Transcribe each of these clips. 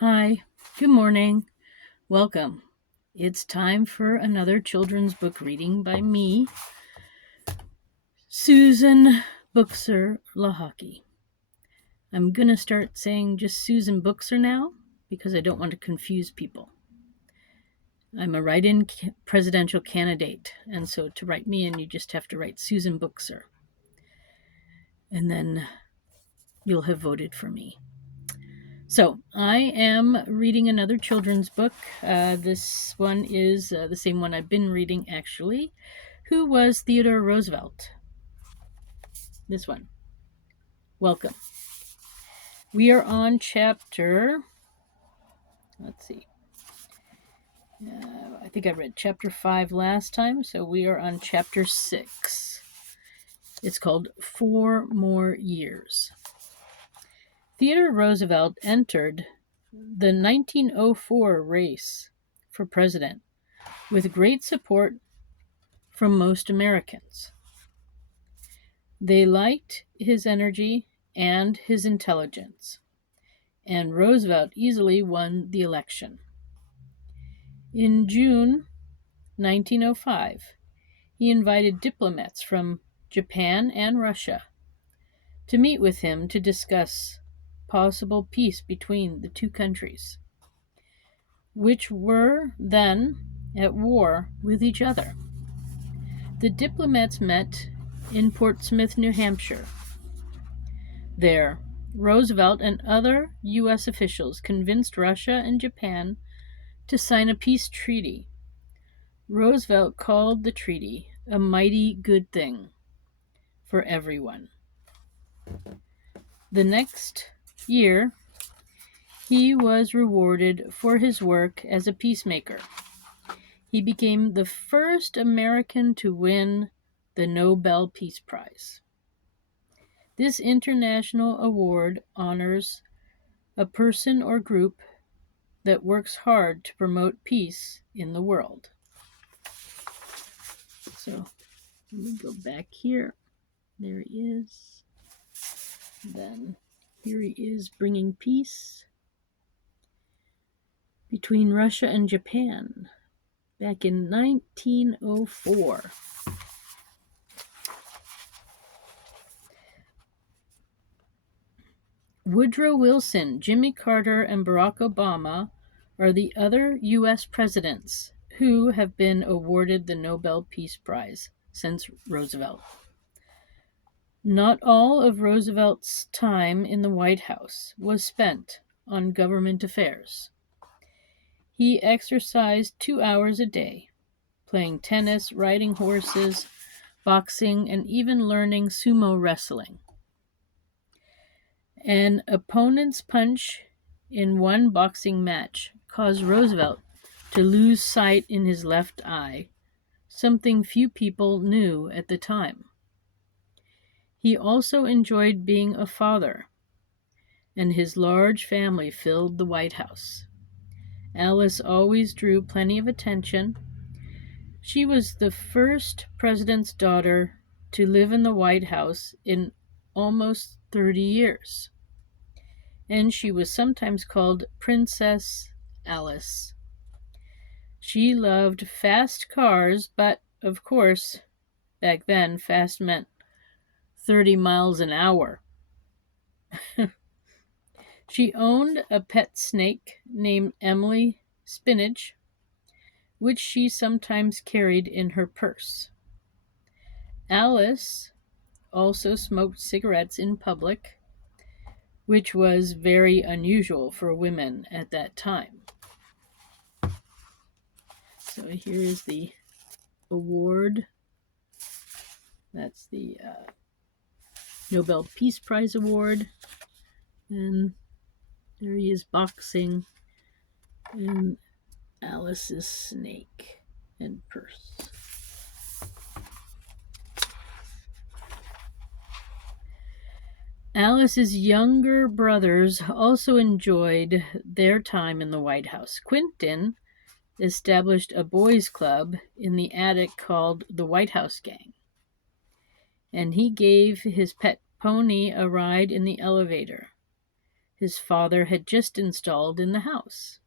Hi, good morning. Welcome. It's time for another children's book reading by me, Susan Buchser-Lochocki. I'm going to start saying just Susan Buchser now because I don't want to confuse people. I'm a write-in presidential candidate, and so to write me in, you just have to write Susan Buchser. And then you'll have voted for me. So I am reading another children's book. This one is the same one I've been reading, actually. Who was Theodore Roosevelt? This one. Welcome. We are on chapter, let's see. I think I read chapter 5 last time, so we are on chapter 6. It's called 4 More Years. Theodore Roosevelt entered the 1904 race for president with great support from most Americans. They liked his energy and his intelligence, and Roosevelt easily won the election. In June 1905, he invited diplomats from Japan and Russia to meet with him to discuss possible peace between the two countries, which were then at war with each other. The diplomats met in Portsmouth, New Hampshire. There, Roosevelt and other U.S. officials convinced Russia and Japan to sign a peace treaty. Roosevelt called the treaty a mighty good thing for everyone. The next year, he was rewarded for his work as a peacemaker. He became the first American to win the Nobel Peace Prize. This international award honors a person or group that works hard to promote peace in the world. So let me go back here. There he is. Then here he is bringing peace between Russia and Japan back in 1904. Woodrow Wilson, Jimmy Carter, and Barack Obama are the other U.S. presidents who have been awarded the Nobel Peace Prize since Roosevelt. Not all of Roosevelt's time in the White House was spent on government affairs. He exercised 2 hours a day, playing tennis, riding horses, boxing, and even learning sumo wrestling. An opponent's punch in one boxing match caused Roosevelt to lose sight in his left eye, something few people knew at the time. He also enjoyed being a father, and his large family filled the White House. Alice always drew plenty of attention. She was the first president's daughter to live in the White House in almost 30 years. And she was sometimes called Princess Alice. She loved fast cars, but of course, back then, fast meant 30 miles an hour. She owned a pet snake named Emily Spinach, which she sometimes carried in her purse. Alice also smoked cigarettes in public, which was very unusual for women at that time. So here is the award. That's the Nobel Peace Prize Award. And there he is boxing. And Alice's snake and purse. Alice's younger brothers also enjoyed their time in the White House. Quentin established a boys' club in the attic called the White House Gang, and he gave his pet pony a ride in the elevator. his father had just installed in the house.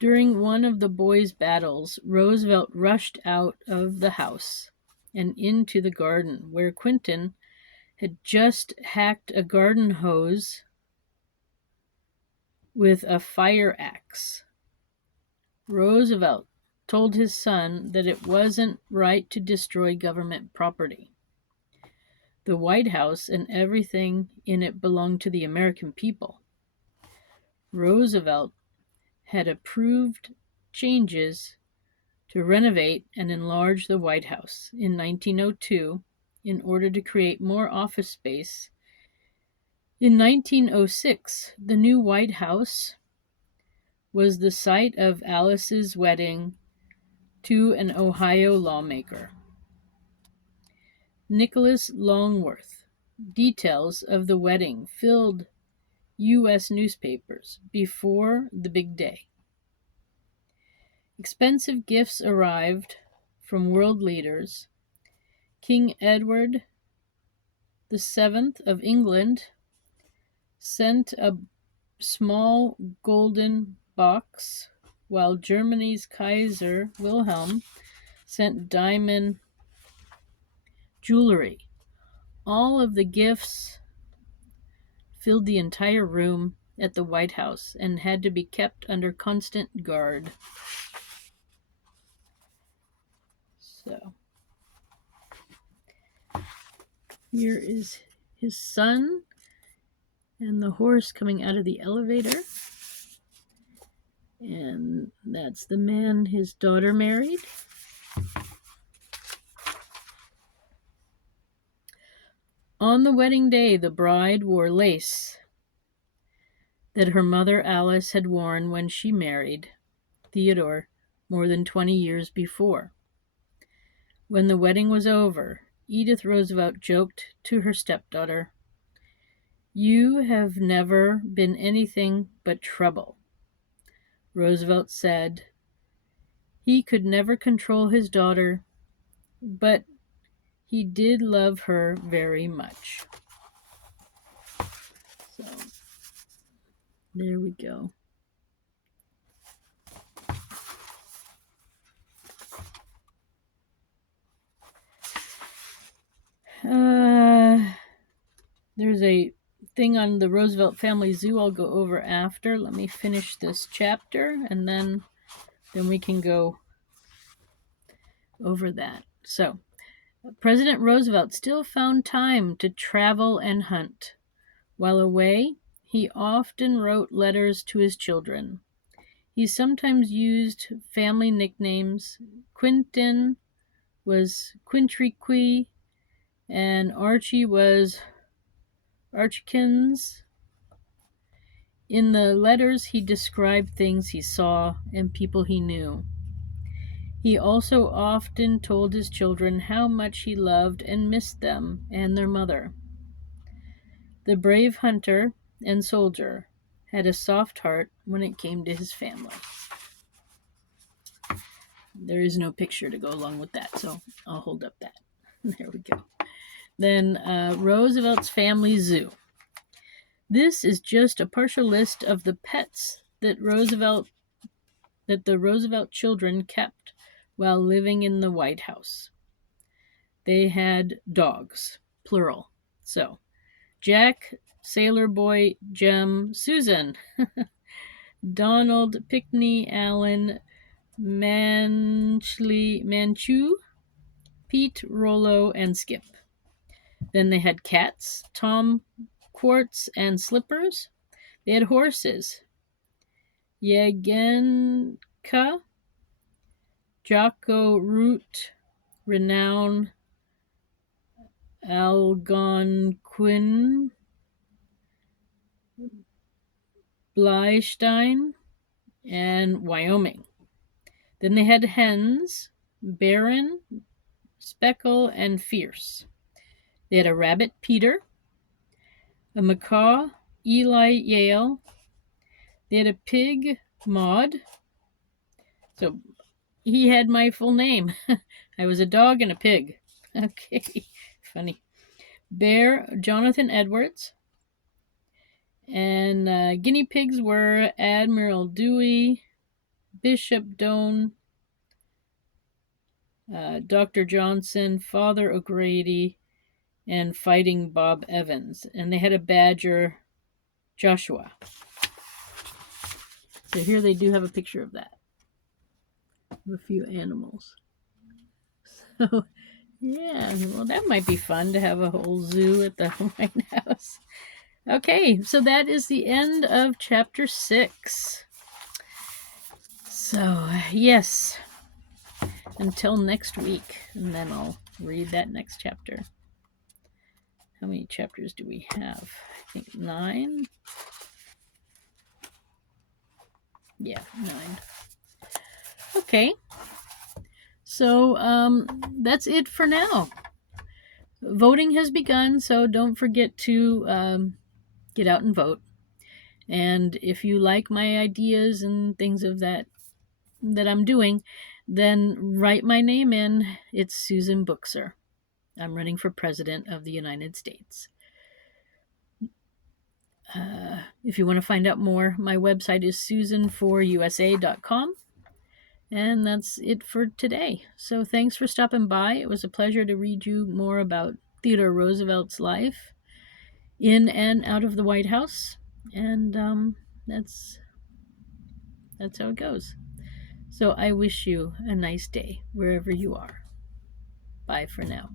During one of the boys' battles, Roosevelt rushed out of the house and into the garden, where Quinton had just hacked a garden hose with a fire axe. Roosevelt told his son that it wasn't right to destroy government property. The White House and everything in it belonged to the American people. Roosevelt had approved changes to renovate and enlarge the White House in 1902 in order to create more office space. In 1906, the new White House was the site of Alice's wedding to an Ohio lawmaker, Nicholas Longworth. Details of the wedding filled U.S. newspapers before the big day. Expensive gifts arrived from world leaders. King Edward VII of England sent a small golden box, while Germany's Kaiser Wilhelm sent diamond jewelry. All of the gifts filled the entire room at the White House and had to be kept under constant guard. So, here is his son and the horse coming out of the elevator. And that's the man his daughter married. On the wedding day, the bride wore lace that her mother Alice had worn when she married Theodore more than 20 years before. When the wedding was over, Edith Roosevelt joked to her stepdaughter, "You have never been anything but trouble." Roosevelt said he could never control his daughter, but he did love her very much. So, there we go. There's a thing on the Roosevelt Family Zoo I'll go over after. Let me finish this chapter, and then we can go over that. So, President Roosevelt still found time to travel and hunt. While away, he often wrote letters to his children. He sometimes used family nicknames. Quinton was Quintriqui, and Archie was Archkins. In the letters, he described things he saw and people he knew. He also often told his children how much he loved and missed them and their mother. The brave hunter and soldier had a soft heart when it came to his family. There is no picture to go along with that, so I'll hold up that. There we go. Then Roosevelt's Family Zoo. This is just a partial list of the pets that the Roosevelt children kept while living in the White House. They had dogs, plural. So, Jack, Sailor Boy, Jem, Susan, Donald, Pickney, Allen, Manchu, Pete, Rollo, and Skip. Then they had cats, Tom, Quartz, and Slippers. They had horses, Yagenka, Jocko, Root, Renown, Algonquin, Blystein, and Wyoming. Then they had hens, Baron, Speckle, and Fierce. They had a rabbit, Peter, a macaw, Eli Yale. They had a pig, Maud. So he had my full name. I was a dog and a pig. Okay, funny. Bear, Jonathan Edwards. And guinea pigs were Admiral Dewey, Bishop Doane, Dr. Johnson, Father O'Grady, and Fighting Bob Evans. And they had a badger, Joshua. So here they do have a picture of that. Of a few animals. So, yeah, well, that might be fun to have a whole zoo at the White House. Okay, so that is the end of chapter 6. So, yes, until next week, and then I'll read that next chapter. How many chapters do we have? I think 9. Yeah, 9. Okay, so that's it for now. Voting has begun, so don't forget to get out and vote. And if you like my ideas and things of that I'm doing, then write my name in. It's Susan Buchser. I'm running for President of the United States. If you want to find out more, my website is susan4usa.com. And that's it for today. So thanks for stopping by. It was a pleasure to read you more about Theodore Roosevelt's life in and out of the White House. And that's how it goes. So I wish you a nice day wherever you are. Bye for now.